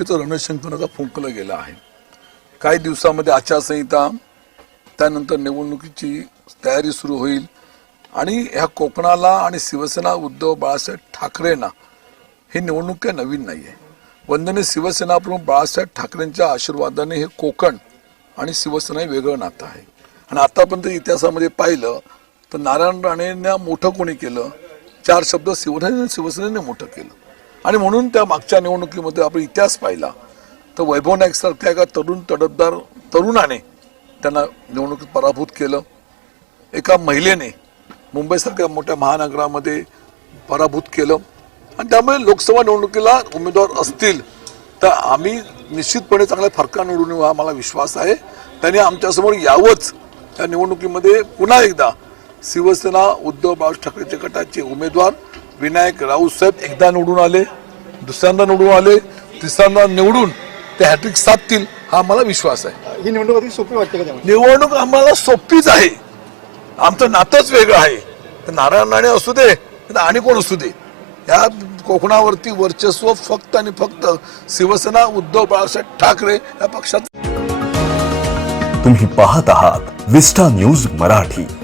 चुकीचं रणशंकनाचा फुंकला गेला आहे काही दिवसामध्ये आचारसंहिता त्यानंतर निवडणुकीची तयारी सुरू होईल आणि ह्या कोकणाला आणि शिवसेना उद्धव बाळासाहेब ठाकरेंना ही निवडणूक काही नवीन नाही आहे वंदने शिवसेना प्रमुख बाळासाहेब ठाकरेंच्या आशीर्वादाने हे कोकण आणि शिवसेना हे वेगळं नातं आहे आणि आतापर्यंत इतिहासामध्ये पाहिलं तर नारायण राणेंना मोठं कोणी केलं चार शब्द शिवसेने शिवसेनेने मोठं केलं आणि म्हणून त्या मागच्या निवडणुकीमध्ये आपण इतिहास पाहिला तर वैभव नाईकसारख्या एका तरुण तडफदार तरुणाने त्यांना निवडणुकीत पराभूत केलं एका महिलेने मुंबईसारख्या मोठ्या महानगरामध्ये पराभूत केलं आणि त्यामुळे लोकसभा निवडणुकीला उमेदवार असतील तर आम्ही निश्चितपणे चांगल्या फरका निवडून येऊ हा मला विश्वास आहे त्यांनी आमच्यासमोर यावंच या निवडणुकीमध्ये पुन्हा एकदा शिवसेना उद्धव बाळ ठाकरेच्या गटाचे उमेदवार विनायक साहेब एकदा निवडून आले दुसऱ्यांदा निवडून आले तिसऱ्यांदा निवडून ते हॅट्रिक साधतील हा मला विश्वास आहे ही निवडणूक अधिक सोपी वाटते का निवडणूक आम्हाला सोपीच आहे आमचं नातंच वेगळं आहे नारायण राणे असू दे आणि कोण असू दे या कोकणावरती वर्चस्व फक्त आणि फक्त शिवसेना उद्धव बाळासाहेब ठाकरे या पक्षात तुम्ही पाहत आहात विस्टा न्यूज मराठी